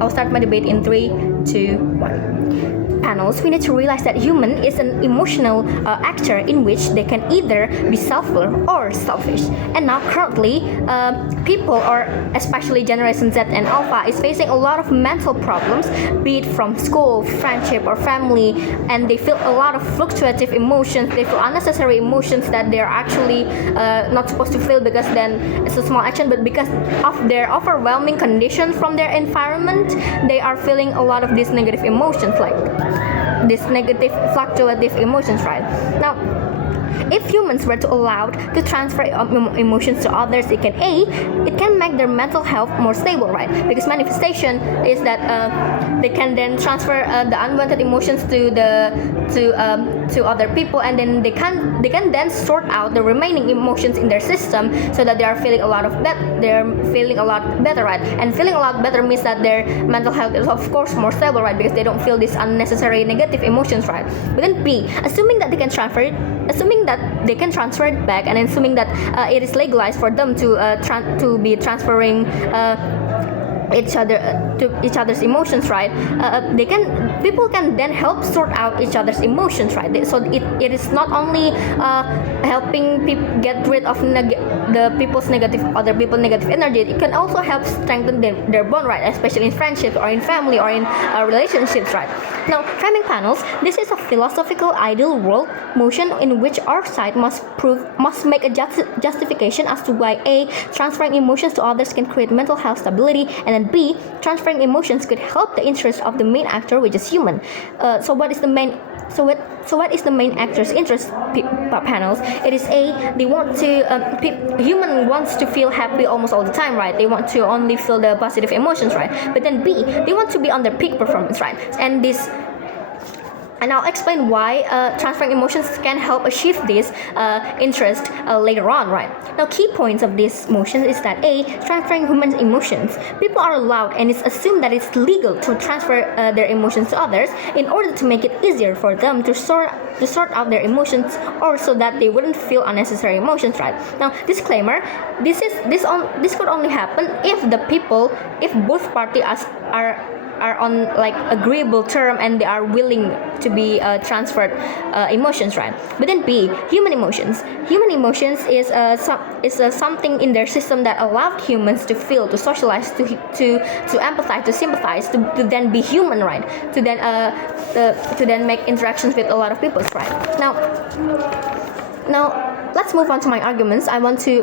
I'll start my debate in 3, 2, 1. Panels, we need to realize that human is an emotional actor in which they can either be selfless or selfish. And now currently, people, or especially Generation Z and Alpha, is facing a lot of mental problems, be it from school, friendship, or family, and they feel a lot of fluctuative emotions. They feel unnecessary emotions that they're actually not supposed to feel, because then it's a small action, but because of their overwhelming conditions from their environment, they are feeling a lot of these negative emotions, like these negative fluctuative emotions, right? Now, if humans were to allowed to transfer emotions to others, it can make their mental health more stable, right? Because manifestation is that they can then transfer the unwanted emotions to other people, and then they can then sort out the remaining emotions in their system, so that they are feeling a lot better, right? And feeling a lot better means that their mental health is of course more stable, right? Because they don't feel these unnecessary negative emotions, right? But then B, assuming that they can transfer it back, and assuming that it is legalized for them to be transferring each other's emotions, right? People can then help sort out each other's emotions, right? So it is not only helping people get rid of other people's negative energy. It can also help strengthen their bond, right? Especially in friendships or in family or in relationships, right? Now, framing panels. This is a philosophical ideal world motion in which our side must make a justification as to why A, transferring emotions to others can create mental health stability, and then B, transferring emotions could help the interest of the main actor, which is human. So what is the main actor's interest, panels? It is A, they want to human wants to feel happy almost all the time, right? They want to only feel the positive emotions, right? But then B, they want to be on their peak performance, right? And I'll explain why transferring emotions can help achieve this interest later on, right? Now, key points of this motion is that A, transferring human emotions. People are allowed, and it's assumed that it's legal to transfer their emotions to others in order to make it easier for them to sort out their emotions, or so that they wouldn't feel unnecessary emotions, right? Now, disclaimer: this could only happen if both parties are on like agreeable term, and they are willing to be transferred emotions, right? But then B, human emotions is something in their system that allowed humans to feel, to socialize, to empathize, to sympathize, to then be human, right? To then make interactions with a lot of people, right? Now let's move on to my arguments. I want to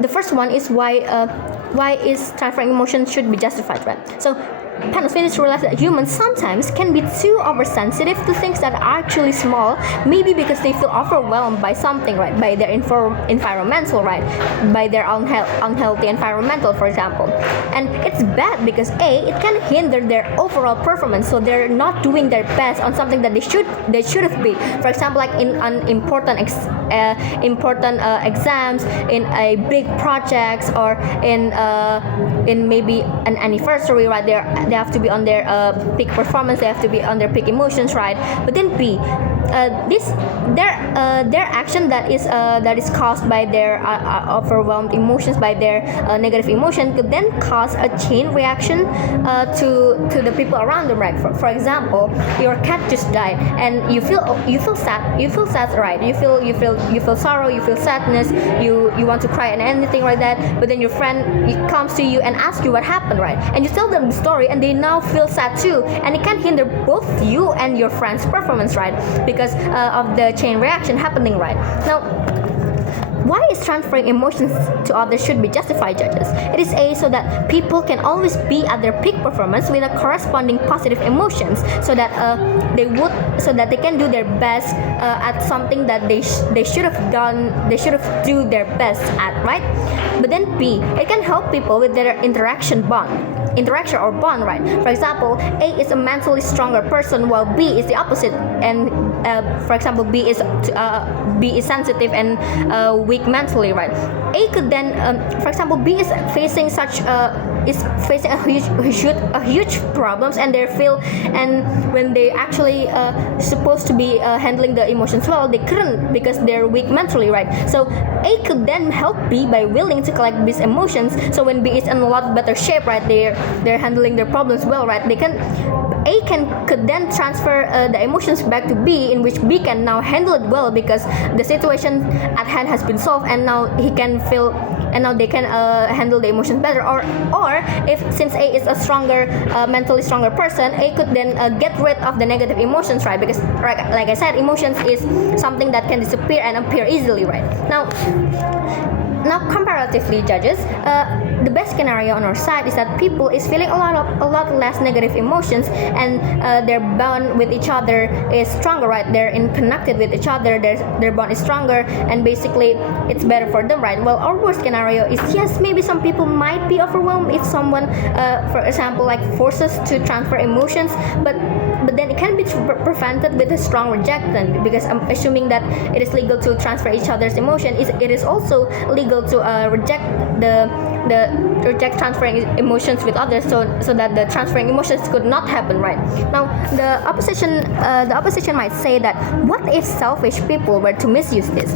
the first one is why is transferring emotions should be justified, right? So panels, we need to realize that humans sometimes can be too oversensitive to things that are actually small, maybe because they feel overwhelmed by something, right? By their environmental, right? By their unhealthy environmental, for example. And it's bad because A, it can hinder their overall performance, so they're not doing their best on something that they should have been. For example, like in an important exams, in a big projects, or in maybe an anniversary, right? They have to be on their peak performance. They have to be on their peak emotions, right? But then B, their action that is caused by their overwhelmed emotions, by their negative emotion, could then cause a chain reaction to the people around them, right? For example, your cat just died, and you feel sad. You feel sad, right? You feel sorrow. You feel sadness. You want to cry and anything like that. But then your friend comes to you and asks you what happened, right? And you tell them the story, and they now feel sad too, and it can hinder both you and your friend's performance, right? Because of the chain reaction happening, right? Now, why is transferring emotions to others should be justified, judges? It is A, so that people can always be at their peak performance with a corresponding positive emotions, so that they can do their best at something that they should have done. They should have do their best at, right? But then B, it can help people with their interaction or bond, right? For example, A is a mentally stronger person, while B is the opposite, and for example, B is sensitive and weak mentally, right? A could then, for example, B is facing such is facing a huge problems, and they feel, and when they actually supposed to be handling the emotions well, they couldn't because they're weak mentally, right? So A could then help B by willing to collect B's emotions. So when B is in a lot better shape, right, they're handling their problems well, right? Could then transfer the emotions back to B, in which B can now handle it well because the situation at hand has been solved, and now he can feel, and now they can handle the emotions better. Or if, since A is a stronger, mentally stronger person, A could then get rid of the negative emotions, right? Because like I said, emotions is something that can disappear and appear easily, right? Now comparatively, judges, the best scenario on our side is that people is feeling a lot less negative emotions, and their bond with each other is stronger, right? They're connected with each other, their bond is stronger, and basically it's better for them, right? Well, our worst scenario is, yes, maybe some people might be overwhelmed if someone, for example, like forces to transfer emotions, but then it can be prevented with a strong rejection, because I'm assuming that it is legal to transfer each other's emotion. It is also legal to reject reject transferring emotions with others, so that the transferring emotions could not happen, right? Now the opposition might say that, what if selfish people were to misuse this?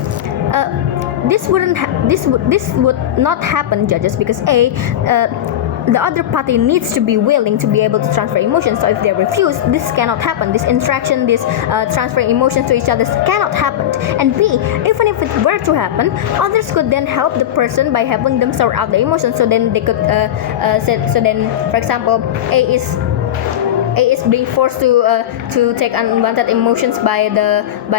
This would not happen, judges, because the other party needs to be willing to be able to transfer emotions. So if they refuse, this cannot happen. This interaction, this transferring emotions to each other cannot happen. And B, even if it were to happen, others could then help the person by helping them sort out the emotions. So then they could, so then, for example, A is being forced to take unwanted emotions by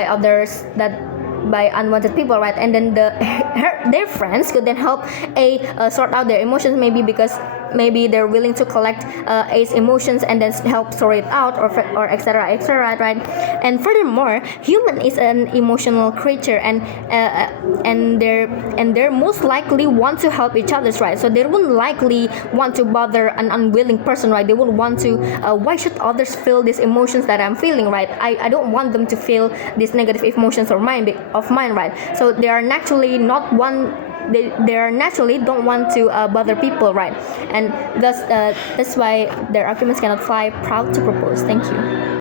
others, by unwanted people, right? And then their friends could then help A sort out their emotions, maybe because maybe they're willing to collect A's emotions and then help sort it out, or etc., right? And furthermore, human is an emotional creature, and they're most likely want to help each other, right? So they wouldn't likely want to bother an unwilling person, right? They would want to, why should others feel these emotions that I'm feeling, right? I don't want them to feel these negative emotions of mine, right? So they are naturally not one. They are naturally don't want to bother people, right? And thus that's why their arguments cannot fly. Proud to propose. Thank you.